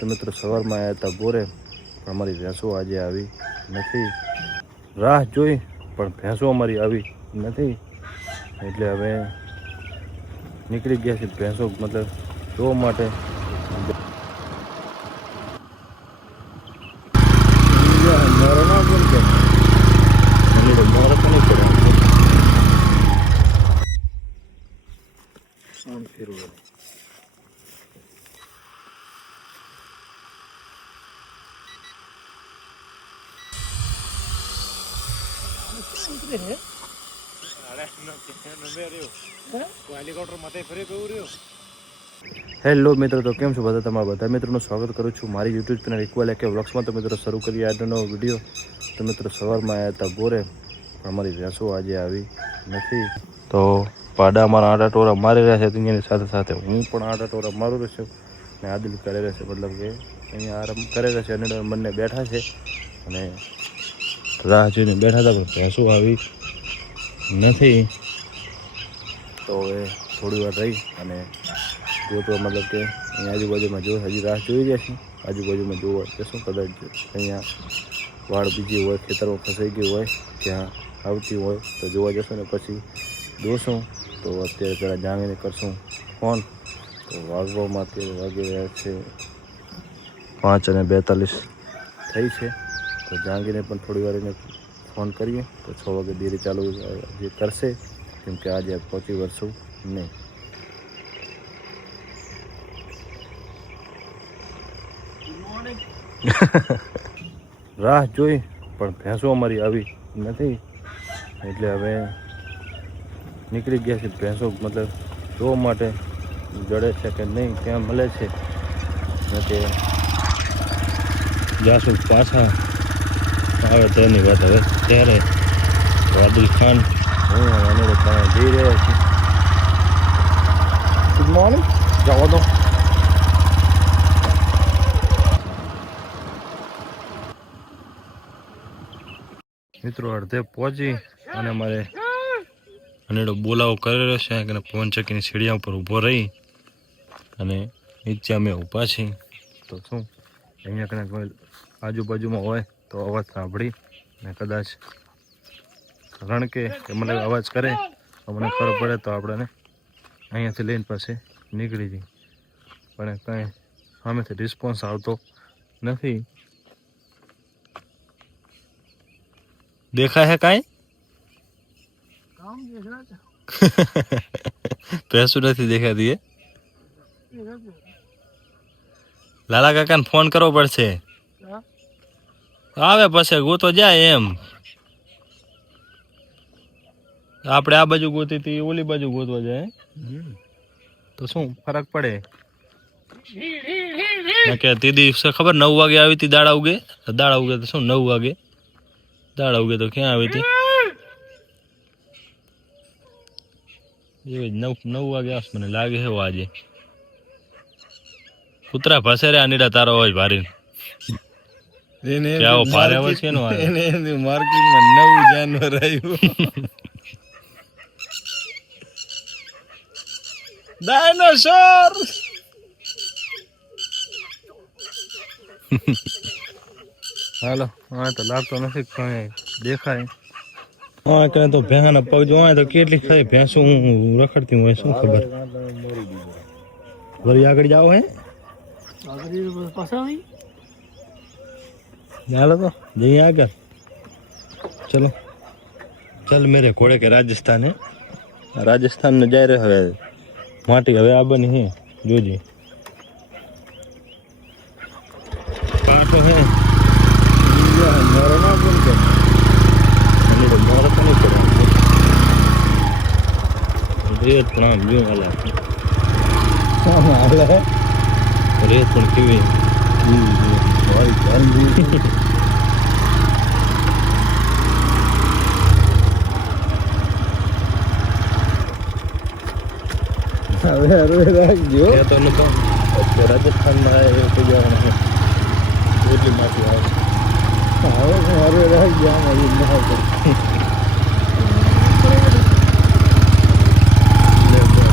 તો મિત્રો સવારમાં આવ્યા હતા બોરે, પણ અમારી ભેંસો આજે આવી નથી. રાહ જોઈ પણ ભેંસો અમારી આવી નથી, એટલે હવે નીકળી ગયા છે ભેંસો મતલબ જોવા માટે. હેલો મિત્રો, તો કેમ છો બધા? તમારા બધા મિત્રોનું સ્વાગત કરું છું મારી યુટ્યુબ ચેનલ ઇક્વલ કે વ્લોગ્સમાં. તો મિત્રો શરૂ કરીએ આજનો વિડીયો. તો મિત્રો સવારમાં આવ્યા હતા બોરે, પણ અમારી ભેંસો આજે આવી નથી. તો પાડા અમારા આડા ટોરા મારી રહ્યા છે, તેની સાથે સાથે હું પણ આડા ટોરા મારું રહેશે ને આદિલ કરે રહેશે, મતલબ કે અહીંયા આરામ કરે રહેશે. અને બંને બેઠા છે અને રાહ જોઈને બેઠા હતા, પણ ભેંસો આવી નથી. તો હવે થોડી વાર રહી અને જોતો મતલબ કે અહીંયા આજુબાજુમાં જો હજી રાહ જોઈ રહ્યા છે. આજુબાજુમાં જોવા જશું, કદાચ અહીંયા વાળ બીજી હોય, ખેતરમાં ફસાઈ ગયું હોય, ત્યાં આવતી હોય તો જોવા જશું ને પછી જોશું. તો અત્યારે પહેલાં જામીને કરશું ફોન. તો વાગવામાં અત્યારે વાગી રહ્યા છે 5:42 થઈ છે. તો જાંગીને પણ થોડી વાર એને ફોન કરીએ તો 6 વાગે ડેરી ચાલુ જે કરશે, કેમ કે આજે પહોંચી વળશું નહીં. રાહ જોઈ પણ ભેંસો અમારી આવી નથી, એટલે હવે નીકળી ગયા છે ભેંસો મતલબ જોવા માટે જડે છે કે નહીં, ક્યાં મળે છે કે જાશું પાછા આવે તેની વાત. હવે ત્યારે આદિલ ખાન હું અને જઈ રહ્યા છીએ. ગુડ મોર્નિંગ, જવા દો. મિત્રો અડધે પહોંચી અને મારે અનેડો બોલાવો કરેલો છે કે પવન ચક્કીની સીડિયા ઉપર ઊભો રહી અને નીચે અમે ઊભા છીએ. તો શું અહીંયા કદાચ કોઈ આજુબાજુમાં હોય તો અવાજ સાંભળી ને કદાચ રણકે કે મને અવાજ કરે તો મને ખબર પડે તો આપણે અહીંયાથી લઈને પાસે નીકળી જઈએ. પણ કાંઈ સામેથી રિસ્પોન્સ આવતો નથી. देखा है काई पैसों नहीं देखा दिए. लाला काका ने फोन करવો પડશે, આવે પછી ગોતો જાય એમ. આપણે આ બાજુ ગોતી હતી, ઓલી બાજુ ગોતવા જાય તો શું ફરક પડે? કે દીદી ખબર 9 વાગે આવી હતી દાડા ઉગે તો શું 9 વાગે દાડા ઉગે તો ક્યાં આવી હતી? એ 9 વાગે આસ મને લાગે છે આજે. કૂતરા ભસે રે અનીડા તારો હોય ભારી એને કેવો ભારે આવે છે નો એને માર્કેટમાં નવું જાનવર આવ્યું. ડાયનોસોર. હાલો, હા તો લાગતો નથી કઈ દેખાય. હા કરે તો ભેંસના પગ જોવાય તો કેટલી ખાઈ ભેંસો રખડતી હોય, શું ખબર. વળી આગળ જાઓ હે હાલો તો જઈએ આગળ. ચલો ચલ મેરે ઘોડે કે રાજસ્થાન હે, રાજસ્થાન ને જાય રે. હવે માટી હવે આ બની હે, જોજે પાટો હે રેત પણ આમ જો હાલા રેત પણ કેવી રાખજો. તો નતો રાજસ્થાનમાં એટલી માટી આવે રાખજો.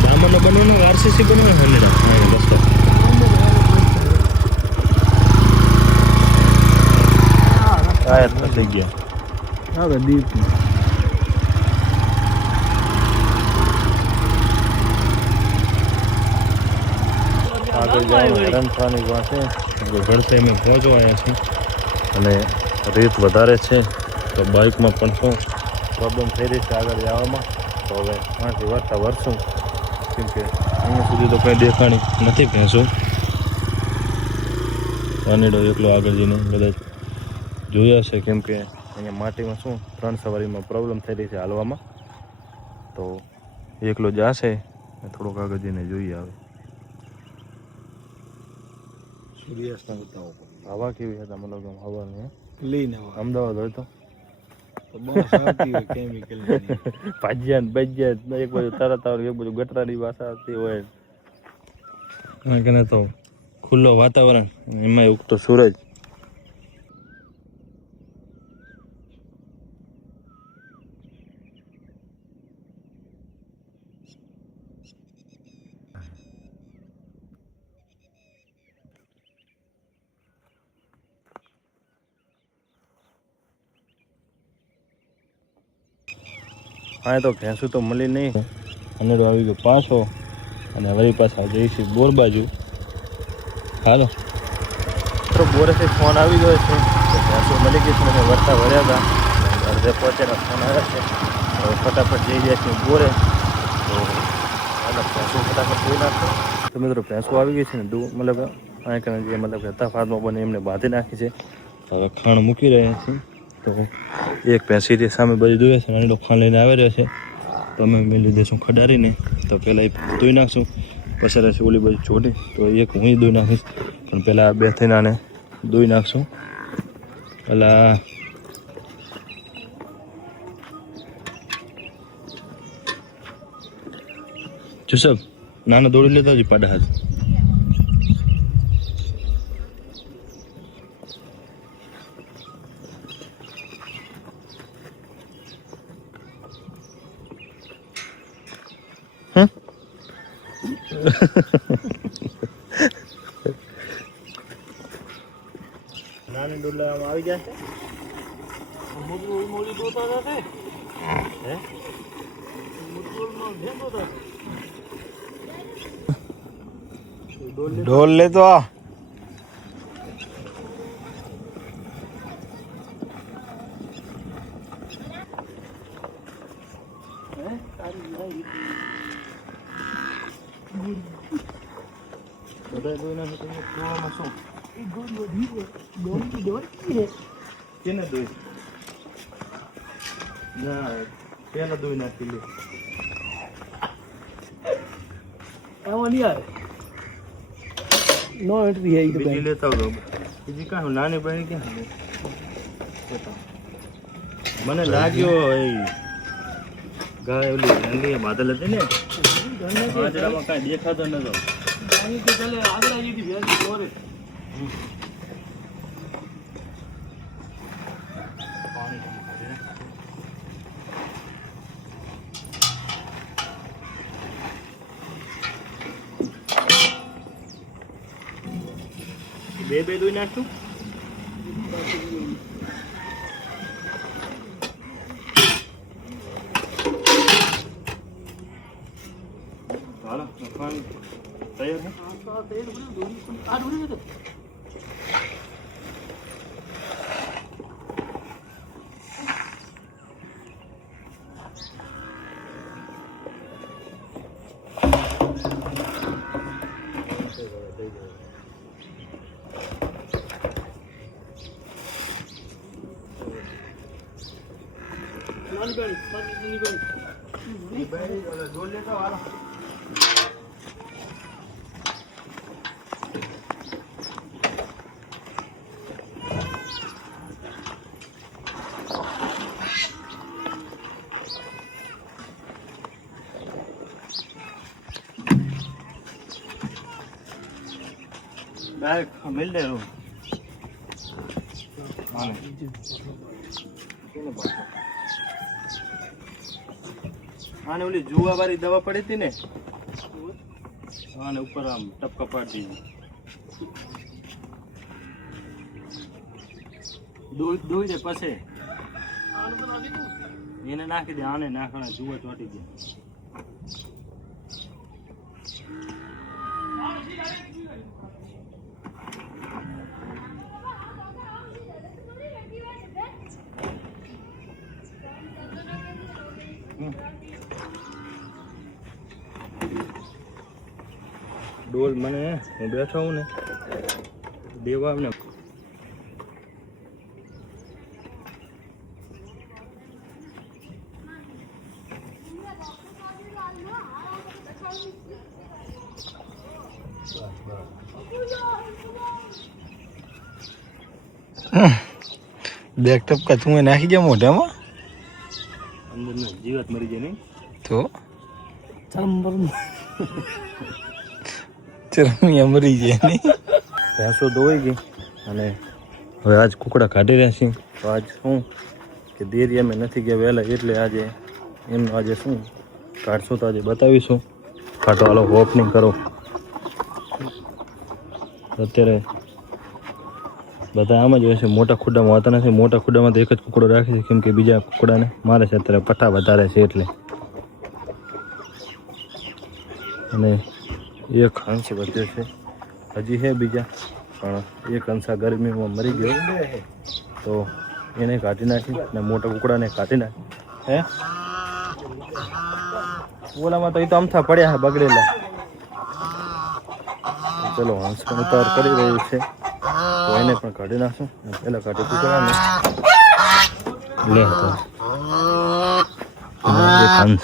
દામનો બનીને આરસીસી બનીને રસ્તો આયા જ થઈ ગયા. હવે દીપ આગળ જવાનું હેરાન થવાની વાત છે. ઘડતે અમે પહોંચવા આવ્યા છીએ અને રીત વધારે છે તો બાઇકમાં પણ શું પ્રોબ્લેમ થઈ રહી છે આગળ જવામાં. તો હવે ત્યાંથી વળતા વરસું કેમ કે અહીંયા સુધી તો કંઈ દેખાણી નથી ભેંસું. પાનીડો એકલો આગળ જઈને કદાચ જોયા છે કેમ કે અહીંયા માટીમાં શું 3 સવારીમાં પ્રોબ્લેમ થઈ રહી છે હાલવામાં. તો એકલો જશે થોડોક આગળ જઈને જોઈએ આવે. સૂર્યાસ્ત બતાવો હવા કેવી હતા મતલબ કે હવાની લઈને અમદાવાદ હોય તો બસ આવતી હોય કેમિકલ ભાજ્યા ને ભજ્યા એક બાજુ તરત આવે એક બાજુ ગટરાની ભાષા આવતી હોય. કે તો ખુલ્લો વાતાવરણ એમાં ઉગતો સૂરજ. હા તો ભેંસું તો મળી નહીં. અનેડો આવી ગયો પાછો અને વળી પાછા જઈશું બોર બાજુ. હાલો તો બોરેથી ફોન આવી ગયો છે તો ભેંસું મળી ગઈ છે અને વરતા વળ્યા હતા અડધે પહોંચેલા ફોન આવ્યા છે. હવે ફટાફટ જઈ રહ્યા છીએ બોરે. તો ભેંસું ફટાફટ જોઈ નાખશે. તો મિત્રો ભેંસું આવી ગઈ છે ને મતલબ અહીં કે જે મતલબ કે તફાતમાં બને એમને બાંધી નાખી છે. હવે ખાણ મૂકી રહ્યા છીએ. તો એક ભેંસી સામે બાજુ જોઈએ છે અને ખાણ લઈને આવી રહ્યો છે. તો અમે મેલી દઈશું ખડારીને. તો પહેલાં એ ધોઈ નાખશું પછી રહેશે ઓલી બાજુ ચોટી. તો એક હું ધોઈ નાખીશ પણ પહેલાં બે થઈને આને ધોઈ નાખશું. પહેલાં જુસબ નાનો દોડી લેતો હજી પાડા હાથ. નાની ડોલામાં આવી જશે. ઢોલ લેતો આ બધા ધોઈ નાખે તમે ટોળામાં શું કેને ધોઈ ના પેલા ધોઈ નાખી લે. એમાં નહીં આવે નો એન્ટ્રી હે બીજી લેતા આવો. બીજી કાં નાની બહેન ક્યાં મને લાગ્યો એ ગાય ઓલી રંગી બાદલ હતી ને આજડામાં કાંઈ દેખાતો નતો. બે ધોઈ નાખશું. હાલો તૈયાર છે. डायरेक्ट मिल दे रो आने ओली जुआ वाली दवा पड़ी थी ने आने ऊपर आम टपका पाड़ दी દોઈ દે પછી એને નાખી દે, આને નાખવાના જુઓ ચોટી દે. ડોલ મને હું બેઠો હું ને દેવા ને દેખ ટપકા તું નાખી જા મોઢામાં અંદર ને જીવાત મરી જાય નહીં તો ચરમિયા મરી જાય નહીં. ભેંસો દોવાઈ ગઈ અને હવે આજ કુકડા કાઢી રહ્યા છીએ. તો આજ શું કે દેરી અમે નથી ગયા વહેલા એટલે આજે એમનું આજે શું કાઢશો તો આજે બતાવીશું. કાઢો હાલો ઓપનિંગ કરો. અત્યારે બધા આમ જ હોય છે, મોટા ખુડામાં હોતા નથી. મોટા ખુડામાં તો એક જ કુકડો રાખે છે કેમ કે બીજા કુકડાને મારે છે અત્યારે પટ્ટા વધારે છે એટલે. અને એક હંસ વધ્યો છે, હજી છે બીજા પણ એક હંસા ગરમીમાં મરી ગયો તો એને કાઢી નાખી અને મોટા કુકડાને કાઢી નાખી. હે ઓલામાં તો એ તો અમથા પડ્યા છે બગડેલા. ચલો હંસ પણ ઉતાર કરી રહ્યું છે તો એને પણ કાઢી નાખશું. પેલા કાઢી કુકડાને લે તો એક હંસ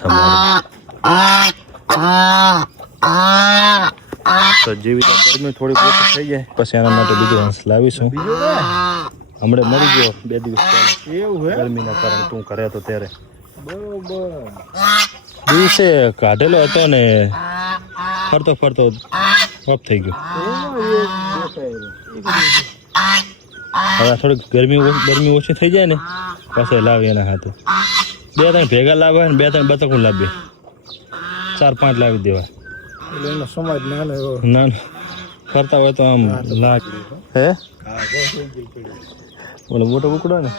તો જેવી રીતે ગરમી થોડીક ઓછી થઈ જાય પછી એના માટે બીજો હંસ લાવીશું. હમણાં મરી ગયો 2 દિવસ પહેલા એવું હે ગરમીના કારણે. તું કરે તો ત્યારે બરોબર દિવસે કાઢેલો હતો ને ફરતો ફરતો ઓફ થઈ ગયો. હવે થોડીક ગરમી ઓછી થઈ જાય ને પછી લાવી એના હાથે 2-3 ભેગા લાવે ને 2-3 બતકું લાવીએ, 4-5 લાવી દેવા. એટલે એનો સમાજ નાનો એવો ના ફરતા હોય તો આમ લાગ. હે બોલો મોટો કુકડો ને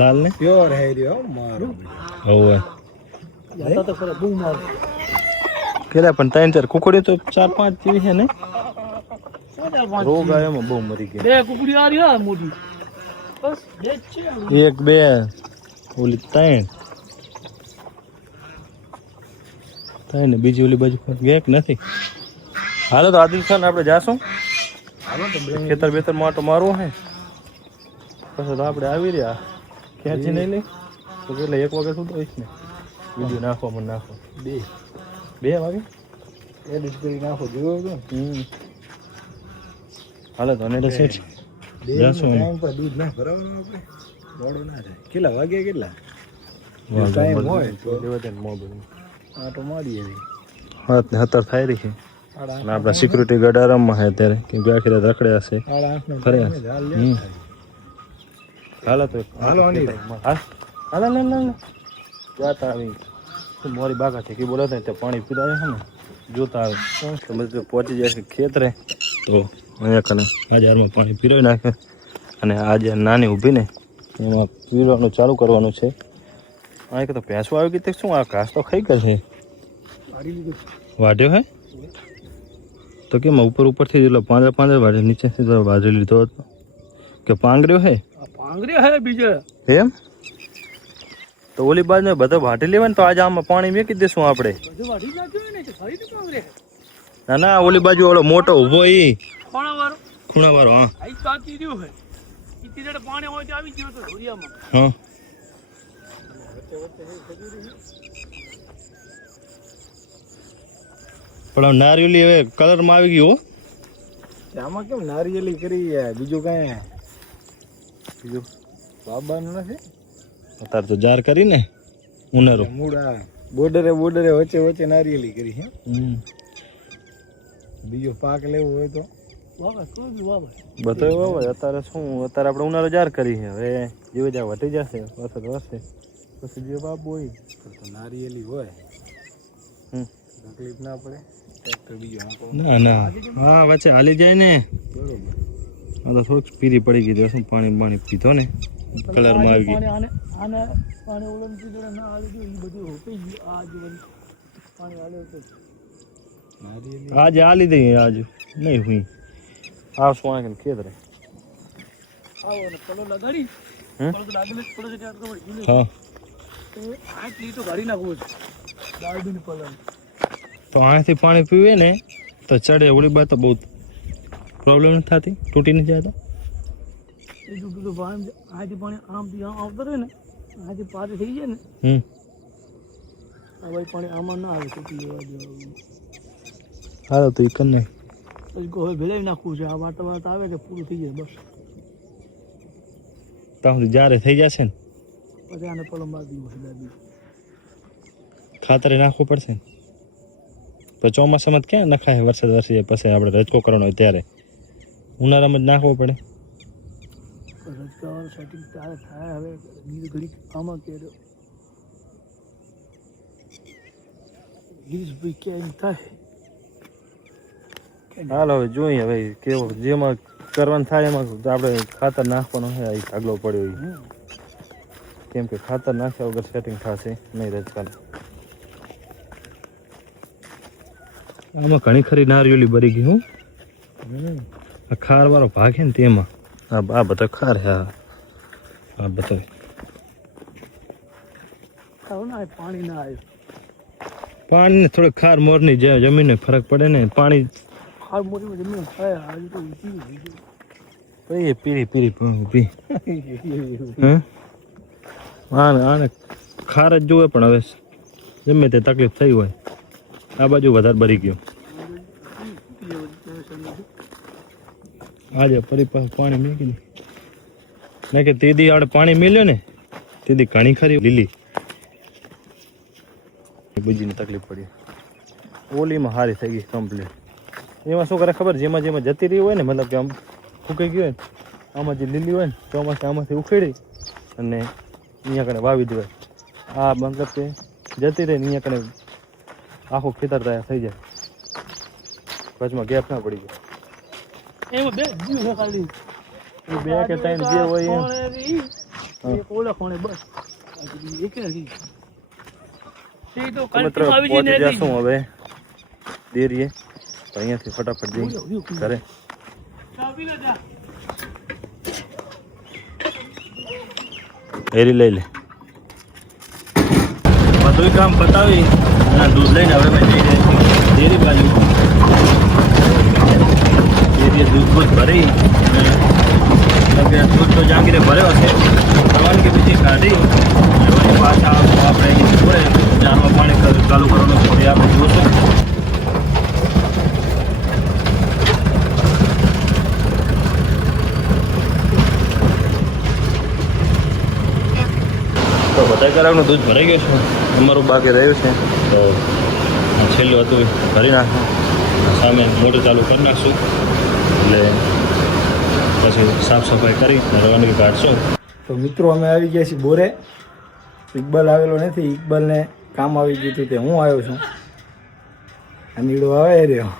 લાલ ને પ્યોર હે રહ્યો મારો હવે કેટલા પણ 3-4 કુકડી તો 4-5 જેવી છે ને. રોગ આવ્યો બહુ મરી ગયા. 2 કુકડી આ રહ્યા મોટી બસ 2 છે 1 2 ઓલી 3 ને બીજી ઓલી બાજુ ગેક નથી. હાલો તો આદિલ ખાન આપણે જાશું. ખેતર બેતર માટો મારવો હે પછી તો આપણે આવી રહ્યા ક્યાંથી નહીં લઈ તો એટલે 1 વાગે સુધી હોઈશ ને વિડીયો નાખો મને નાખો 2 વાગે એડિટ કરી નાખો જોયો તો. હાલો તો અને સેટ જાશું ટાઈમ પર દૂધ ના ભરાવાનું આપણે મોડો ના થાય. કેટલા વાગ્યા કેટલા ટાઈમ હોય તો મોબાઈલ આટો મારીએ. હાથ ને 17 થાય રહી છે અને આપણા સિક્યુરિટી ગાર્ડ આરામમાં છે અત્યારે કેમ કે આખી રાત રખડ્યા છે. હાલો તો હાલો હાલો ને જાતા આવી મોરી બાકા છે કે બોલાતા તે પાણી પીતા છે ને જોતા આવે તો પહોંચી જાય છે ખેતરે. તો અહીંયા કને હાજરમાં પાણી પીરોઈ નાખે અને આ જે નાની ઊભી ને એમાં પીવાનું ચાલુ કરવાનું છે. આ એક તો ભેંસો આવી ગઈ તે શું આ ઘાસ તો ખાઈ ગઈ છે વાઢ્યો હે તો કેમ ઉપરથી જેટલો પાંદડા વાઢે નીચેથી તો વાઢી લીધો હતો કે પાંગર્યો હે બીજે એમ તો ઓલી બાજુ બધા વાઢી લેવાય ને તો આજે આમાં પાણી મેકી દેશું આપણે. ના ના ઓલી બાજુ ઓલો મોટો ઉભો ઈ ખૂણા વાળો હા હા પણ નારિયેલી હવે કલરમાં આવી ગયું હો. આમાં કેમ નારિયેલી કરી બીજું કઈ બીજું બાબાનું નથી અત્યારે તો જાર કરી ને ઉનાળો મૂળા બોર્ડરે વચ્ચે વચ્ચે નારિયેલી કરી હે. બીજો પાક લેવો હોય તો બધો વાવાય. અત્યારે શું અત્યારે આપણે ઉનાળો જાર કરી છે હવે જેવી જ્યાં વધી જશે વરસાદ વરસે પછી જે બાપ હોય તો નારિયેલી હોય તકલીફ ના પડે. ટ્રેક્ટર બીજો ના ના હા વચ્ચે હાલી જાય ને બરોબર. આ તો થોડુંક પીરી પડી ગઈ તો શું પાણી પીધો ને કલરમાં આવી ગઈ. આને પાણી ઓલમથી જોડે ના આવી ગયું એ બધું હોપી ગયું. આ જીવન પાણી હાલે તો આજે આ લીધે આજ નહીં હુઈ આ શું આ ખેત રે આવો ને કલો લગાડી હમ? કલો લાગલે પડે છે આટલો વળી હા તો આ લીટો ગાડી નાખવો છે દાળબીન પલન તો અહીંથી પાણી પીવે ને તો ચડે ઓલી બાદ તો બહુ પ્રોબ્લેમ નથી થતી તૂટી નથી જતો. એ જો પેલું પાણી આથી પાણી આમથી આમ આવતો રહે ને આથી પાર થઈ જાય ને આ ભાઈ પાણી આમાં ના આવે તૂટી જવા દેવા. હાલો તો એ કર નહીં પછી હવે ભેળવી નાખવું છે. આ વાત આવે કે પૂરું થઈ જાય બસ ત્યાં સુધી જ્યારે થઈ જશે ને પછી આને પલમ બાદ દીધું છે દાદી. ખાતરે નાખવું પડશે ને પણ ચોમાસામાં તો ક્યાં નખાય વરસાદ વરસી જાય પછી આપણે રજકો કરવાનો હોય ત્યારે ઉનાળામાં જ નાખવો પડે. રજકાવાળું સેટિંગ ત્યારે થાય. હવે ઘડી ઘડી આમાં કે લીઝ ભાઈ ક્યાંય થાય. હાલ હવે જોઈએ હવે કેવો જેમાં કરવાનું થાય એમાં આપણે ખાતર નાખવાનું છે. આ આગલો પડ્યો એ કેમ કે ખાતર નાખ્યા વગર સેટિંગ થશે નહીં રજકાનું. આમાં ઘણી ખરી નારિયેળી ભરી ગઈ હું આ ખાર વાળો ભાગ છે ને તેમાં આ બધા ખાર છે. આ બધા પાણી ના આવ્યું. પાણી ને થોડીક ખાર મોરની જમીનને ફરક પડે ને પાણી હાલ મોટી જમીન થાય આજે તો પી પીરી આને ખાર જ જોવે પણ હવે ગમે તે તકલીફ થઈ હોય આ બાજુ વધારે ભરી ગયો. આજે ફરી પાછું પાણી મેકી દે કે તેદી આડે પાણી મેલ્યો ને તેદી ઘણી ખરી લીલી બીજીને તકલીફ પડી. ઓલીમાં હારી થઈ ગઈ કમ્પ્લીટ. એમાં શું કરે ખબર જેમાં જતી રહી હોય ને મતલબ કે આમ ફૂંકાઈ ગયું હોય ને આમાં જે લીલી હોય ને ચોમાસે આમાંથી ઉખેડી અને અહીંયા કણે વાવી દેવાય. આ મતલબ કે જતી રહી ને અહીંયા કણે આખું ખેતર તૈયાર થઈ જાય. વચમાં ગેપ ના પડી ગયો. એમાં બે જીવ છે ખાલી બે કે ત્રણ જે હોય એ ઓલા કોણે બસ એક નથી. તે તો મિત્ર આવી પહોંચી જઈને જશું હવે દેરીએ તો અહીંયાથી ફટાફટ જઈ ઘરે. એરી લઈ લે બધું કામ પતાવી દૂધ લઈને હવે મેં જઈ રહ્યા છીએ ડેરી બાજુ. ડેરીએ દૂધ ભરી દૂધ તો જાંગીરે ભર્યો હશે પરવાનગી બીજી કાઢી હવે પાછા આપણે જોડે જાનમાં પાણી ચાલુ કરવાનું છે એ આપણે જોશું. તો બધા કરાવનું દૂધ ભરાઈ ગયું છે અમારું બાકી રહ્યું છે તો છેલ્લું હતું ભરી નાખું સામે મોટર ચાલુ કરી નાખશું એટલે પછી સાફ સફાઈ કરી રવાનગી કાઢશું. તો મિત્રો અમે આવી ગયા છીએ બોરે. ઇકબાલ આવેલો નથી. ઇકબાલને કામ આવી ગયું હતું તે હું આવ્યો છું. અનીડો આવે રહ્યો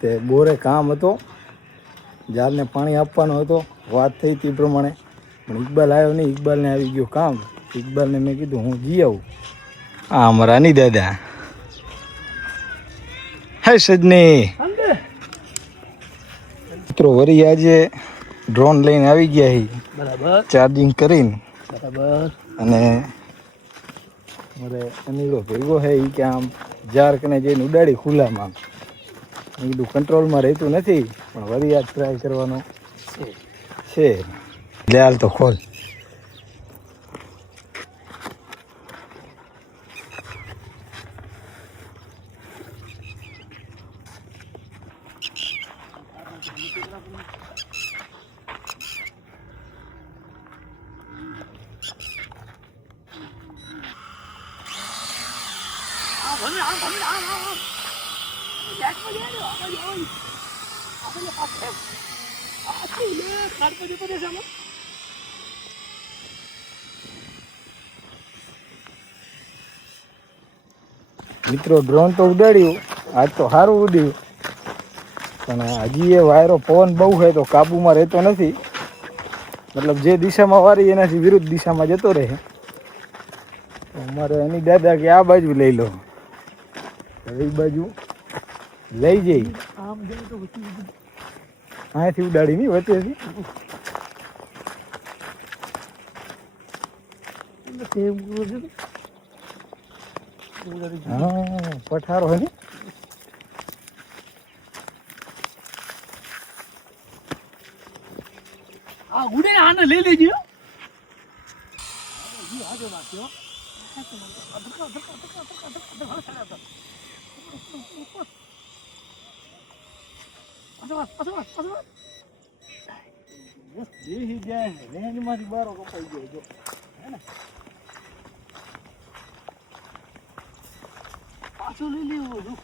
તે બોરે કામ હતો ઝાડને પાણી આપવાનો હતો વાત થઈ તે પ્રમાણે પણ ઇકબાલ આવ્યો નહીં. ઇકબાલને આવી ગયું કામ. ઇકબાલને મેં કીધું હું જી આવું. હા અમારા ની દાદા હે સજની મિત્રો વરી આજે ડ્રોન લઈને આવી ગયા હી બરાબર ચાર્જિંગ કરીને બરાબર. અને મારે અનીડો ભેગો હે એ કે આમ જાર કને જઈને ઉડાડી ખુલ્લામાં. મેં કીધું કંટ્રોલમાં રહેતું નથી પણ વરી યાદ ટ્રાય કરવાનો છે. લે હાલ તો ખોલ. મિત્રો ડ્રોન તો ઉડાડ્યું આજ તો સારું ઉડ્યું પણ હજી એ વાયરો પવન બહુ છે તો કાબુમાં રહેતો નથી, મતલબ જે દિશામાં વારી એનાથી વિરુદ્ધ દિશામાં જતો રહે. અમારે એની દાદા કે આ બાજુ લઈ લો, હવે એ બાજુ લઈ જઈ અહીંયાથી ઉડાડી નહીં વચ્ચેથી. હા પઠારો હે ને ઉડે આને લઈ લેજો. રેન્જમાંથી બારો કપાઈ ગયો જો પાછો લઈ લેવો જો.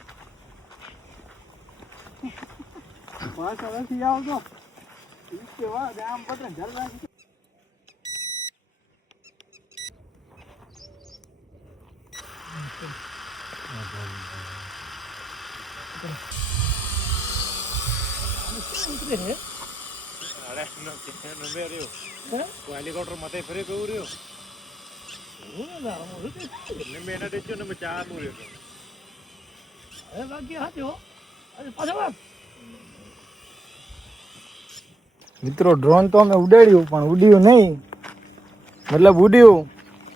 પાછો નથી આવતો આમ પટે જલ રાખી. હેલિકોપ્ટર માથે ફરી ગયું રહ્યો મેં દેખ્યો ને ચા રહ્યો. હવે બાકી હાથો પાછો મિત્રો ડ્રોન તો અમે ઉડાડ્યું પણ ઉડ્યું નહીં, મતલબ ઉડ્યું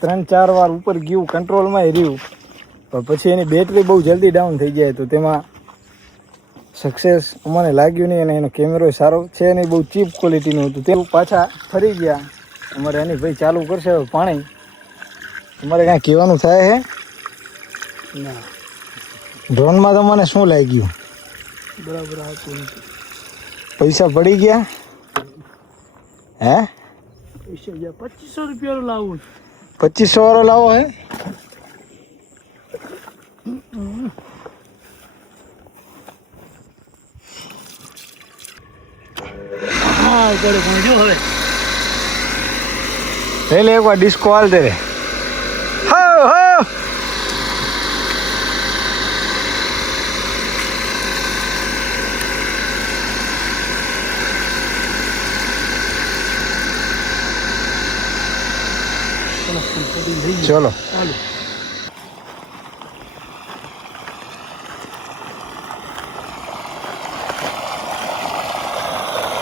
3-4 વાર ઉપર ગયું, કંટ્રોલમાં રહ્યું, પણ પછી એની બેટરી બહુ જલ્દી ડાઉન થઈ જાય તો તેમાં સક્સેસ અમને લાગ્યું નહીં. અને એનો કેમેરો સારો છે નહીં, બહુ ચીપ ક્વોલિટીનું હતું. તે પાછા ફરી ગયા. અમારે એની ભાઈ ચાલુ કરશે હવે પાણી. તમારે કાંઈ કહેવાનું થાય હે? ના, ડ્રોનમાં તમને શું લાગ્યું? બરાબર આવતું નથી. પૈસા પડી ગયા હે? પૈસા 2500 રૂપિયા લાવું. 2500 વાળો લાવો હે? હા કરે પણ જો હવે લે એકવાર ડિસ્કો હાલ દે રે. હો હો ચલો ચાલો.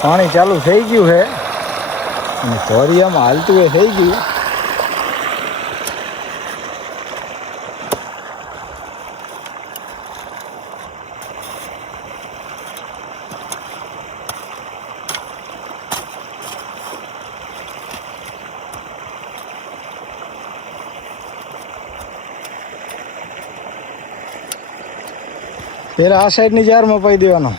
પાણી ચાલુ થઈ ગયું છે અને ધોરિયામાં હાલતું એ થઈ ગયું. પેલા આ સાઈડની જારમાં પાઈ દેવાનો.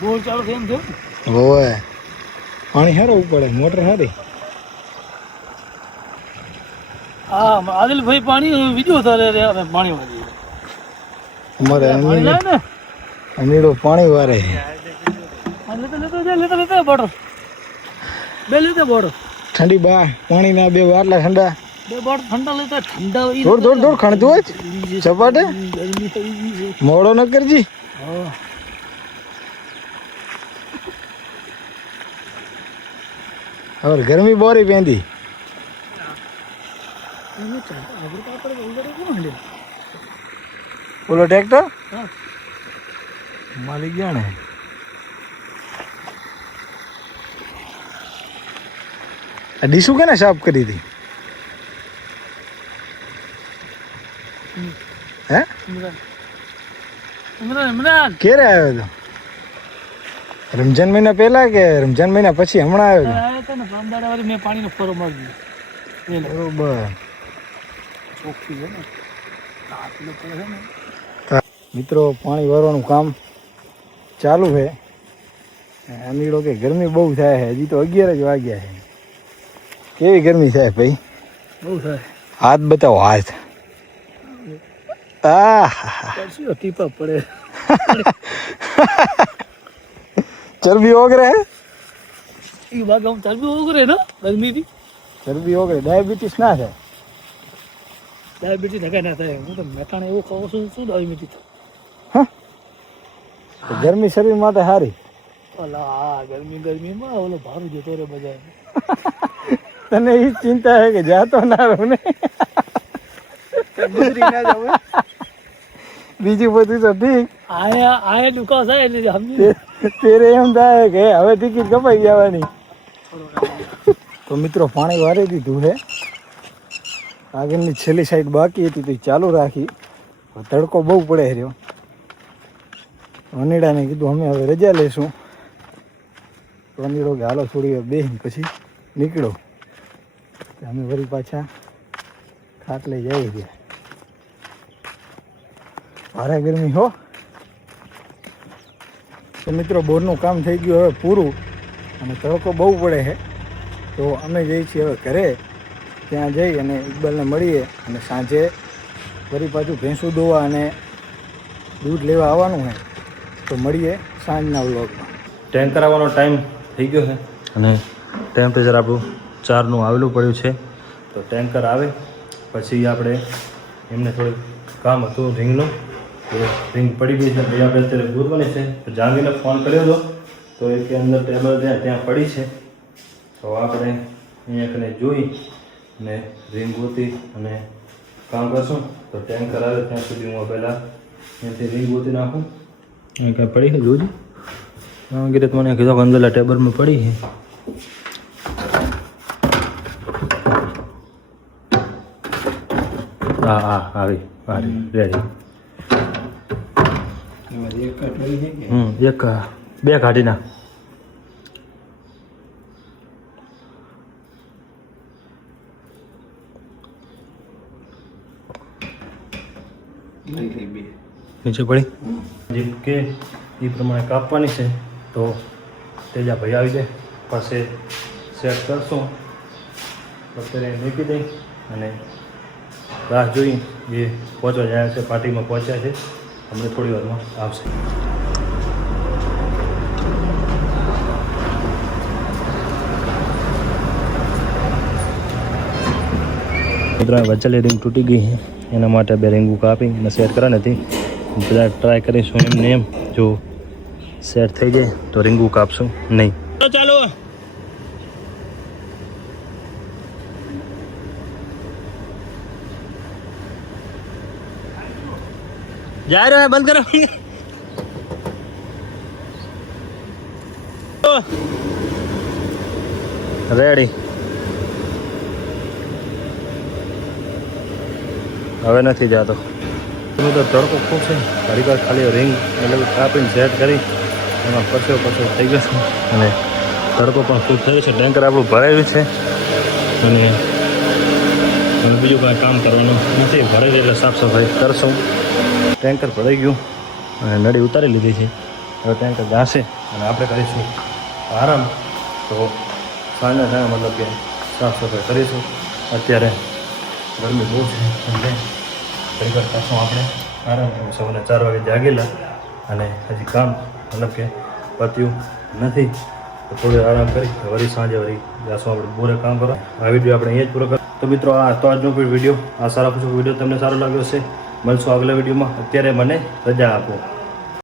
બોલ ચાલુ કેમ થયું? હોય પાણી સારું પડે, મોટર સારી. હા આદિલભાઈ પાણી બીજું તારે પાણી વાળી અમારે પાણી લાવે ને અમીડો પાણી વારે. લેતા બોટલ બે લેતા બોટલ ઠંડી બા પાણીના 2 બાટલા ઠંડા. 2 બોટલ ઠંડા લેતા ઠંડા દોડ દોડ દોડ ખણતું હોય સપાટે. ગરમી થઈ ગઈ છે. મોડો ન કરજી. હા હવે ગરમી બોરી પેંદી. બોલો ટ્રેક્ટર માલિક ગયા ને. આ ડીશું કેને સાફ કરી હતી હે? ઇમરાન ક્યારે આવ્યો હતો? રમજાન મહિના પહેલા કે રમજાન મહિના પછી? હમણાં આવ્યો હતો. આવ્યા હતા ને બાંદાડા વાળી મેં પાણીનો ફરો મારી દીધો. બરોબર. ચોખ્ખી છે ને આટલું પડે છે ને. મિત્રો પાણી ભરવાનું કામ ચાલુ છે. અમીડો કે ગરમી બહુ થાય છે, હજી તો 11 જ વાગ્યા છે. કેવી ગરમી થાય ભાઈ? બહુ થાય. હાથ બતાવો હાથ. પરસેવો ટીપા પડે. ચરબી ઓગરે. એ ભાગ આમ ચરબી ઓગરે ને ગરમીથી. ચરબી ઓગરે ડાયાબિટીસ ના થાય. ડાયાબિટીસ કઈ ના થાય. હું તો મેટાણે એવું ખાઉં છું શું ડાયાબિટીસ. ગરમી શરીર માટે સારી. ઓલા હા ગરમીમાં ઓલો ભારું જતો રે બજાર. તને એ ચિંતા હે કે જાતો ના રહું ને. ગુજરી ના જાવ. બીજું બધું તો ઠીક. આયા દુકાન થાય એટલે સમજી. તેરે એમ થાય કે હવે ટિકિટ કપાઈ જવાની. તો મિત્રો પાણી વારી દીધું છે. આગળની છેલ્લી સાઈડ બાકી હતી તો ચાલુ રાખી. તડકો બહુ પડે રહ્યો. વનીડાને કીધું અમે હવે રજા લઈશું. વનીડો કે હાલો થોડી વાર બેસીને પછી નીકળો. અમે વળી પાછા ખાટલે જઈ ગયા. ભારે ગરમી હો. તો મિત્રો બોરનું કામ થઈ ગયું હવે પૂરું અને તડકો બહુ પડે છે. તો અમે જઈએ છીએ હવે ઘરે. ત્યાં જઈ અને ઇકબાલને મળીએ અને સાંજે વળી પાછું ભેંસું દોવા અને દૂધ લેવા આવવાનું છે. તો મળીએ સાંજના વ્લોગમાં. ટેન્કર આવવાનો ટાઈમ થઈ ગયો છે અને ટેમ્પરેચર આપણું 4નું આવેલું પડ્યું છે. તો ટેન્કર આવે પછી આપણે એમને થોડું કામ હતું રિંગનું. તો રિંગ પડી ગઈ છે ભાઈ આપણે અત્યારે ગોતવાની છે. તો જાનવીને ફોન કર્યો હતો તો એ કે અંદર ટેબલ ત્યાં પડી છે. તો આપણે અહીંયા કને જોઈ અને રિંગ ગોતી અને કામ કરશું. તો ટેન્કર આવે ત્યાં સુધી હું પહેલાં અહીંયાથી રિંગ ગોતી નાખું. અહીં કાંઈ પડી છે જોજો. ગીરત મને કીધું કે અંદરના ટેબલમાં પડી છે. હા આવી રેડી. એક બે કાઢી નાખ. નીચે પડી જેમ કે એ પ્રમાણે કાપવાની છે. તો તેજા ભાઈ આવી જાય પાસે સેટ કરશું. અત્યારે મૂકી દઈ અને રાહ જોઈ એ પહોંચવા જાય છે. પાર્ટીમાં પહોંચ્યા છે. અમને થોડી વારમાં આવશે. મિત્રો વચ્ચેલી રિંગ તૂટી ગઈ છે એના માટે બે રિંગો કાપી અને સેટ કરવાની હતી. બધા ટ્રાય કરીશું એમને એમ. જો સેટ થઈ જાય તો રિંગો કાપશું નહીં. ચાલો जा रहा है बंद करो. રેડી હવે નથી જતો. તો તડકો ખૂબ છે. ઘણી વાર ખાલી રિંગ એટલે કાપીને સેટ કરી એમાં પછો થઈ ગયો છે અને તડકો પણ ખૂબ થયો છે. ટેન્કર આપણું ભરાયું છે અને બીજું કાંઈ કામ કરવાનું નથી. ભરાયું એટલે સાફ સફાઈ કરશું. ટેન્કર ભરાઈ ગયું અને નળી ઉતારી લીધી છે. હવે ટેન્કર જાશે અને આપણે કરીશું આરામ. તો સાંજના ટાઈમે મતલબ કે સાફ સફાઈ કરીશું. અત્યારે ગરમી બહુ છે એટલે ટેન્કર પાછું આપણે આરામ. સવારે 4 વાગે જાગેલા અને હજી કામ મતલબ કે પત્યું નથી. તો થોડું આરામ કરી વળી સાંજે વળી જાશું આપણે બોરે કામ કરવા. આ વિડીયો આપણે અહીંયા જ પૂરો કરો. તો મિત્રો આ તો આજનો કોઈ વિડીયો આશા રાખું છું વિડીયો તમને સારો લાગ્યો હશે. મળશું આગલા વિડીયોમાં. અત્યારે મને રજા આપો.